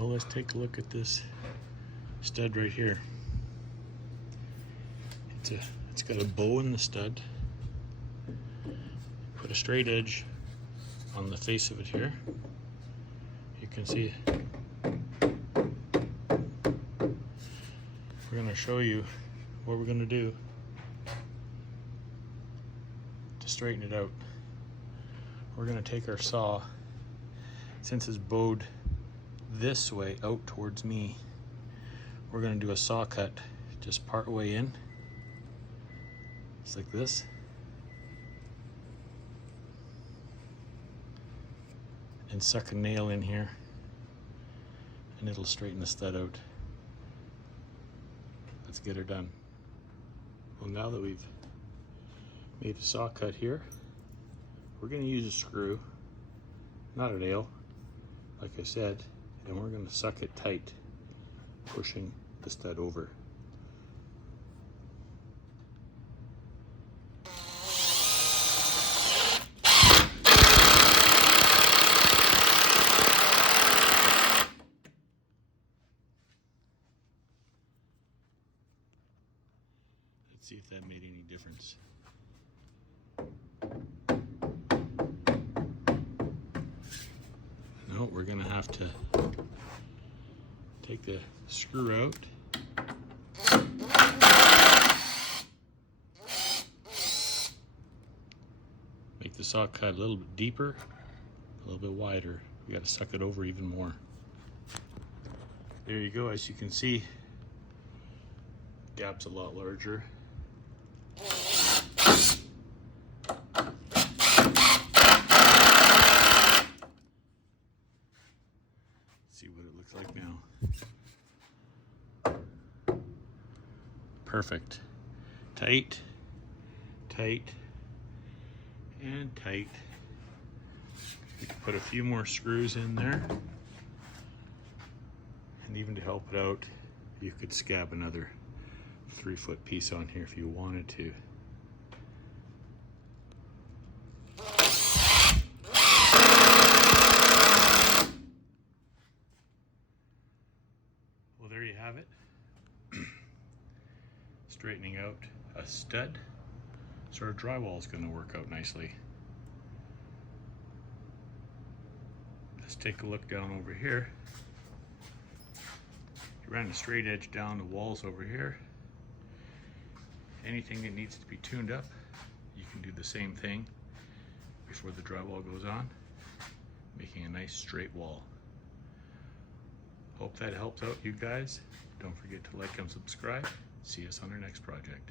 Well, let's take a look at this stud right here. It's got a bow in the stud. Put a straight edge on the face of it here. You can see we're going to show you what we're going to do to straighten it out. We're going to take our saw, since it's bowed this way out towards me, we're going to do a saw cut just part way in. It's like this. And suck a nail in here and it'll straighten the stud out. Let's get her done. Well, now that we've made a saw cut here, we're going to use a screw, not a nail, like I said, and we're going to suck it tight, pushing the stud over. Let's see if that made any difference. No, we're gonna have to take the screw out. Make the saw cut a little bit deeper, a little bit wider. We gotta suck it over even more. There you go, as you can see, gap's a lot larger. See what it looks like now. Perfect. Tight, tight, and tight. We can put a few more screws in there. And even to help it out, you could scab another 3-foot piece on here if you wanted to. Well, there you have it. Straightening out a stud, so our drywall is going to work out nicely. Let's take a look down over here. You ran a straight edge down the walls over here. Anything that needs to be tuned up, you can do the same thing before the drywall goes on, making a nice straight wall. Hope that helped out you guys. Don't forget to like and subscribe. See us on our next project.